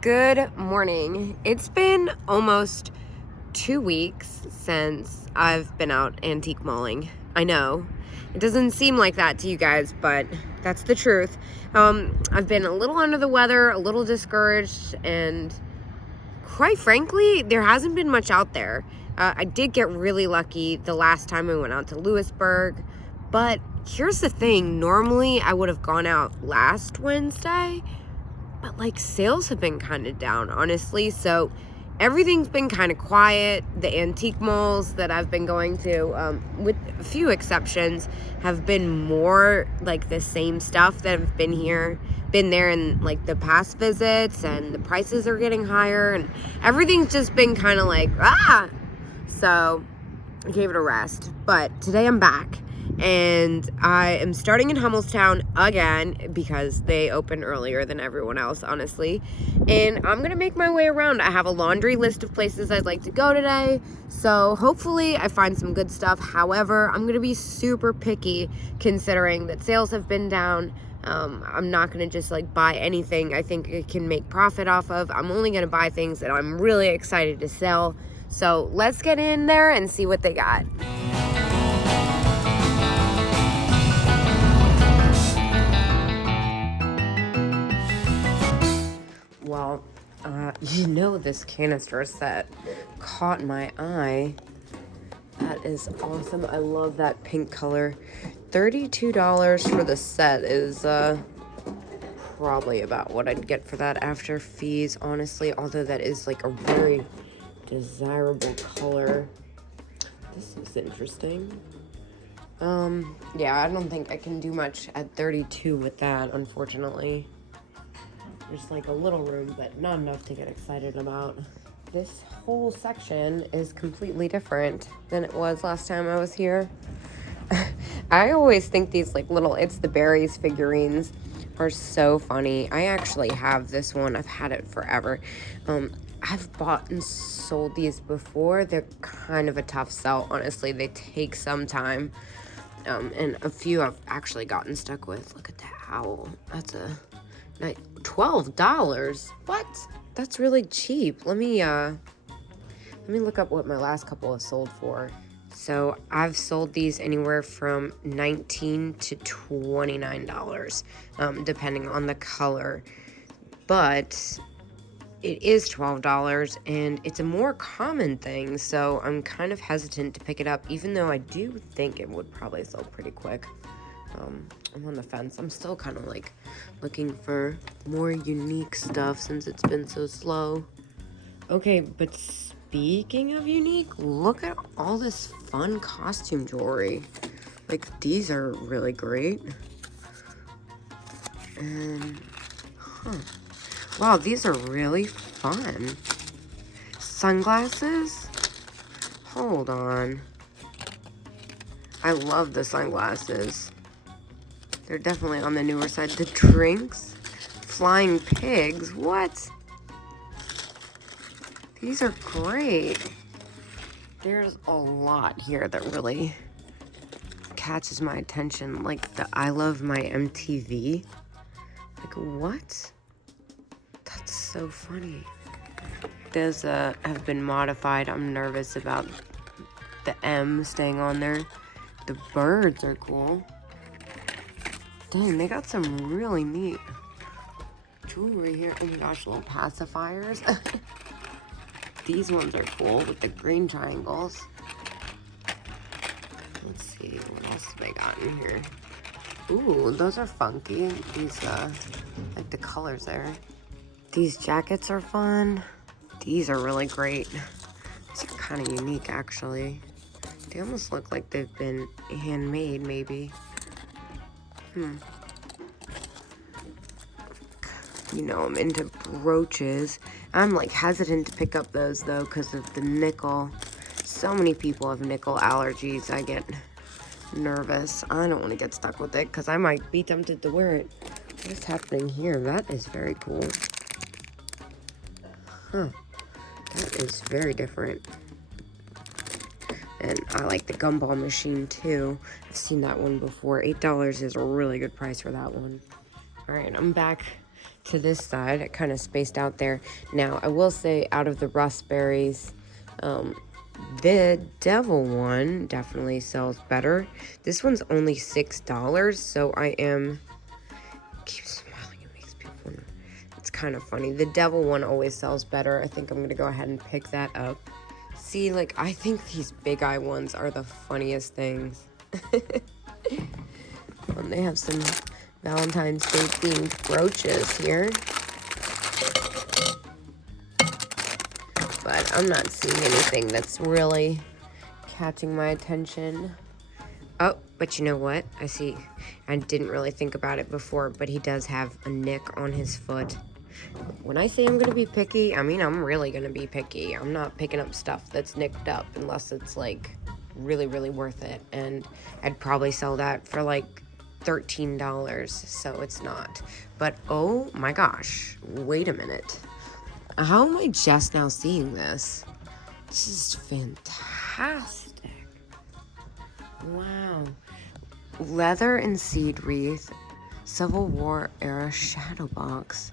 Good morning. It's been almost 2 weeks since I've been out antique malling. I know it doesn't seem like that to you guys, but that's the truth. I've been a little under the weather, a little discouraged, and quite frankly, there hasn't been much out there. I did get really lucky the last time I went out to Lewisburg, but here's the thing. Normally, I would have gone out last Wednesday, but like sales have been kind of down, honestly. So everything's been kind of quiet. The antique malls that I've been going to, with a few exceptions, have been more like the same stuff that have been there in like the past visits, and the prices are getting higher, and everything's just been kind of like, So I gave it a rest. But today I'm back. And I am starting in Hummelstown again because they open earlier than everyone else, honestly. And I'm going to make my way around. I have a laundry list of places I'd like to go today. So hopefully I find some good stuff. However, I'm going to be super picky considering that sales have been down. I'm not going to just like buy anything I think I can make profit off of. I'm only going to buy things that I'm really excited to sell. So let's get in there and see what they got. Well, this canister set caught my eye. That is awesome. I love that pink color. $32 for the set is probably about what I'd get for that after fees, honestly, although that is like a very desirable color. This is interesting. Yeah, I don't think I can do much at 32 with that, unfortunately. There's like a little room, but not enough to get excited about. This whole section is completely different than it was last time I was here. I always think these like little It's the Berries figurines are so funny. I actually have this one. I've had it forever. I've bought and sold these before. They're kind of a tough sell, honestly. They take some time. And a few I've actually gotten stuck with. Look at that owl. That's $12. What? That's really cheap. Let me look up what my last couple have sold for. So I've sold these anywhere from $19 to $29, depending on the color. But it is $12, and it's a more common thing, so I'm kind of hesitant to pick it up, even though I do think it would probably sell pretty quick. I'm on the fence. I'm still kind of like looking for more unique stuff since it's been so slow. Okay, but speaking of unique, look at all this fun costume jewelry. Like, these are really great. And, wow, these are really fun. Sunglasses? Hold on. I love the sunglasses. They're definitely on the newer side. The drinks? Flying pigs? What? These are great. There's a lot here that really catches my attention. Like the I Love My MTV. Like, what? That's so funny. Those have been modified. I'm nervous about the M staying on there. The birds are cool. Dang, they got some really neat jewelry here. Oh my gosh, little pacifiers. These ones are cool with the green triangles. Let's see, what else have they got in here? Ooh, those are funky. These, like the colors there. These jackets are fun. These are really great. These are kind of unique, actually. They almost look like they've been handmade, maybe. You know, I'm into brooches. I'm like hesitant to pick up those though because of the nickel. So many people have nickel allergies. I get nervous. I don't want to get stuck with it because I might be tempted to wear it. What is happening here? That is very cool. That is very different. And I like the gumball machine too. I've seen that one before. $8 is a really good price for that one. All right, I'm back to this side. I kind of spaced out there. Now, I will say, out of the rust berries, the devil one definitely sells better. This one's only $6, so I am... Keep smiling, it makes people wonder. It's kind of funny. The devil one always sells better. I think I'm gonna go ahead and pick that up. See, like, I think these big eye ones are the funniest things. They have some Valentine's Day themed brooches here. But I'm not seeing anything that's really catching my attention. Oh, but you know what? I see. I didn't really think about it before, but he does have a nick on his foot. When I say I'm going to be picky, I mean I'm really going to be picky. I'm not picking up stuff that's nicked up unless it's, like, really, really worth it. And I'd probably sell that for, like, $13, so it's not. But, oh my gosh, wait a minute. How am I just now seeing this? This is fantastic. Wow. Leather and seed wreath, Civil War era shadow box.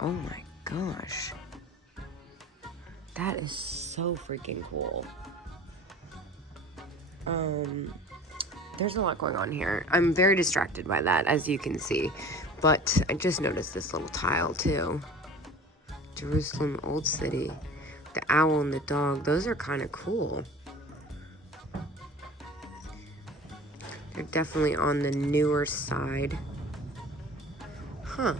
Oh my gosh. That is so freaking cool. There's a lot going on here. I'm very distracted by that, as you can see. But I just noticed this little tile too. Jerusalem Old City. The owl and the dog. Those are kind of cool. They're definitely on the newer side. Huh.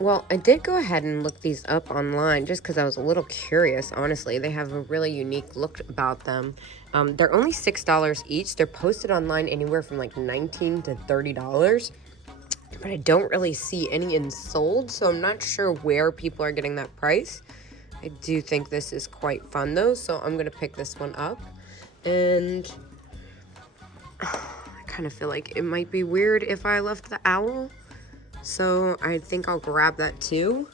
Well, I did go ahead and look these up online just because I was a little curious, honestly. They have a really unique look about them. They're only $6 each. They're posted online anywhere from like $19 to $30. But I don't really see any in sold, so I'm not sure where people are getting that price. I do think this is quite fun though, so I'm going to pick this one up. And I kind of feel like it might be weird if I left the owl. So I think I'll grab that too.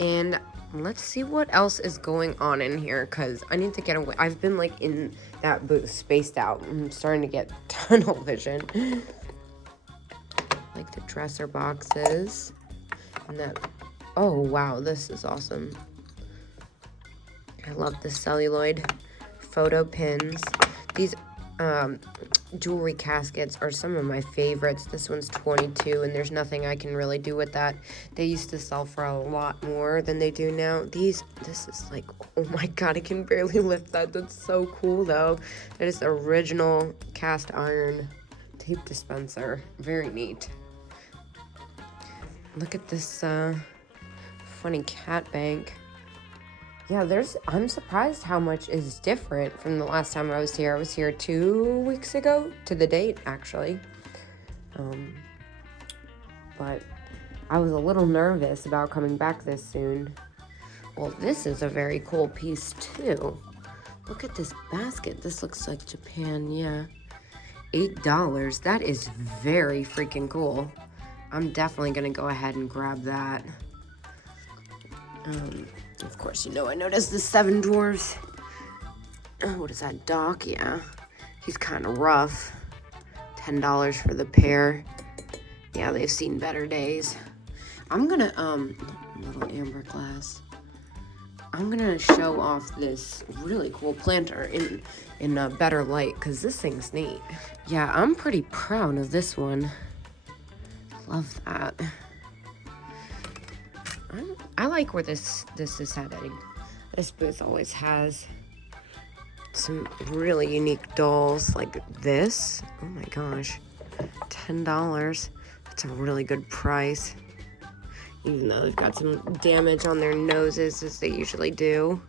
And let's see what else is going on in here, because I need to get away. I've been like in that booth spaced out. I'm starting to get tunnel vision. Like the dresser boxes. And that, oh wow, this is awesome. I love the celluloid photo pins. These jewelry caskets are some of my favorites. This one's $22, and there's nothing I can really do with that. They used to sell for a lot more than they do now. This is like, oh my god, I can barely lift that. That's so cool though. That is the original cast iron tape dispenser. Very neat. Look at this funny cat bank. Yeah, I'm surprised how much is different from the last time I was here. I was here 2 weeks ago, to the date, actually. But I was a little nervous about coming back this soon. Well, this is a very cool piece, too. Look at this basket. This looks like Japan, yeah. $8. That is very freaking cool. I'm definitely going to go ahead and grab that. Of course, you know, I noticed the Seven Dwarfs. Oh, what is that, Doc? Yeah. He's kind of rough. $10 for the pair. Yeah, they've seen better days. I'm gonna, little amber glass. I'm gonna show off this really cool planter in a better light, because this thing's neat. Yeah, I'm pretty proud of this one. Love that. I like where this is heading. This booth always has some really unique dolls like this. Oh my gosh, $10. That's a really good price. Even though they've got some damage on their noses, as they usually do.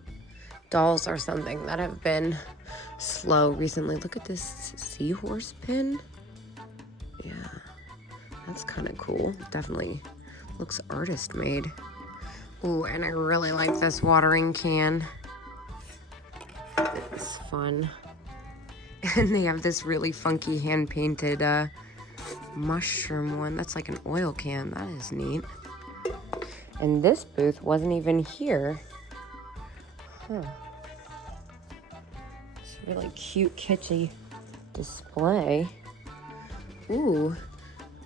Dolls are something that have been slow recently. Look at this seahorse pin. Yeah, that's kind of cool. Definitely looks artist made. Ooh, and I really like this watering can. It's fun. And they have this really funky hand-painted mushroom one. That's like an oil can. That is neat. And this booth wasn't even here. Huh. It's a really cute, kitschy display. Ooh,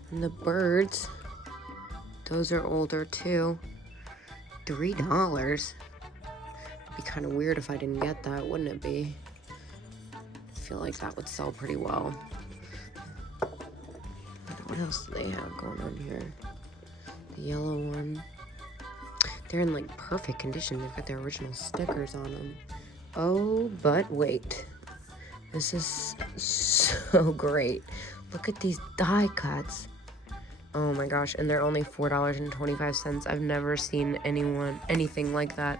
and the birds. Those are older too. $3. Be kind of weird if I didn't get that, wouldn't it be? I feel like that would sell pretty well. What else do they have going on here? The yellow one. They're in like perfect condition. They've got their original stickers on them. Oh, but wait. This is so great. Look at these die cuts. Oh my gosh, and they're only $4.25. I've never seen anything like that,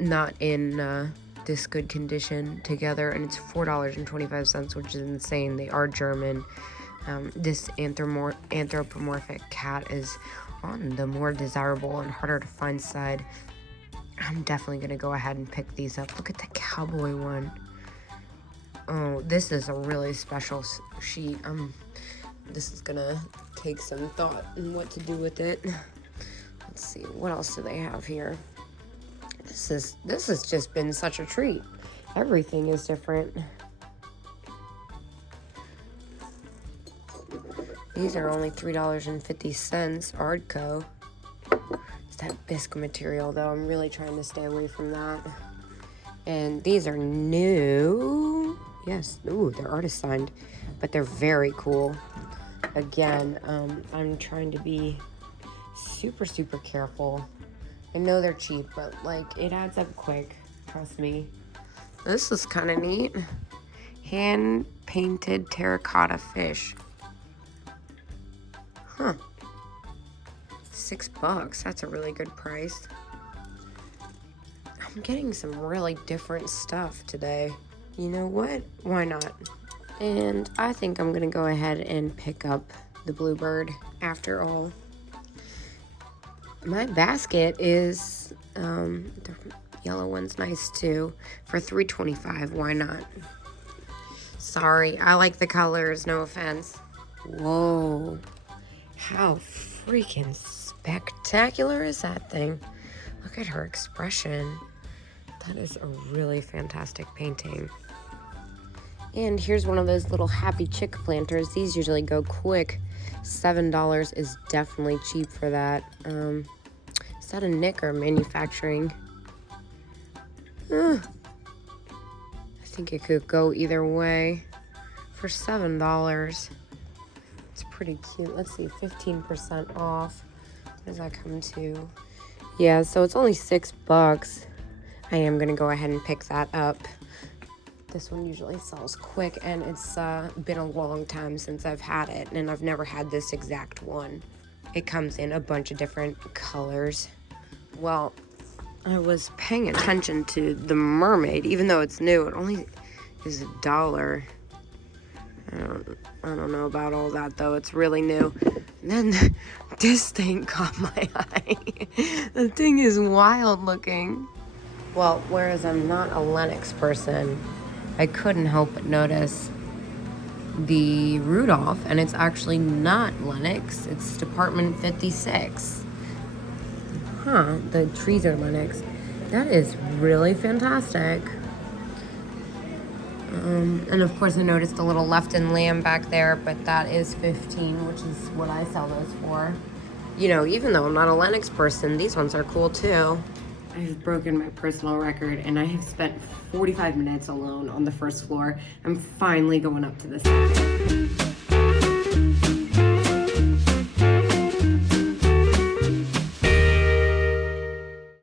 not in this good condition together, and it's $4.25, which is insane. They are German. This anthropomorphic cat is on the more desirable and harder to find side. I'm definitely gonna go ahead and pick these up. Look at the cowboy one. Oh, this is a really special sheet. This is gonna take some thought on what to do with it. Let's see, what else do they have here? This has just been such a treat. Everything is different. These are only $3.50 Ardco. It's that bisque material though. I'm really trying to stay away from that. And these are new. Yes, ooh, they're artist signed, but they're very cool. Again, I'm trying to be super, super careful. I know they're cheap, but like it adds up quick. Trust me. This is kind of neat. Hand painted terracotta fish. Huh. $6. That's a really good price. I'm getting some really different stuff today. You know what? Why not? And I think I'm gonna go ahead and pick up the bluebird after all. My basket is, the yellow one's nice too, for $3.25. Why not? Sorry, I like the colors, no offense. Whoa. How freaking spectacular is that thing? Look at her expression. That is a really fantastic painting. And here's one of those little happy chick planters. These usually go quick. $7 is definitely cheap for that. Is that a nick or manufacturing? I think it could go either way. For $7. It's pretty cute. Let's see, 15% off. What does that come to? Yeah, so it's only $6. I am gonna go ahead and pick that up. This one usually sells quick, and it's been a long time since I've had it, and I've never had this exact one. It comes in a bunch of different colors. Well, I was paying attention to the mermaid, even though it's new. It only is $1. I don't know about all that though. It's really new. And then this thing caught my eye. The thing is wild looking. Well, whereas I'm not a Lenox person, I couldn't help but notice the Rudolph, and it's actually not Lenox. It's Department 56. Huh, the trees are Lenox. That is really fantastic. And of course I noticed a little Lefton lamb back there, but that is $15, which is what I sell those for. You know, even though I'm not a Lenox person, these ones are cool too. I've broken my personal record, and I have spent 45 minutes alone on the first floor. I'm finally going up to the second.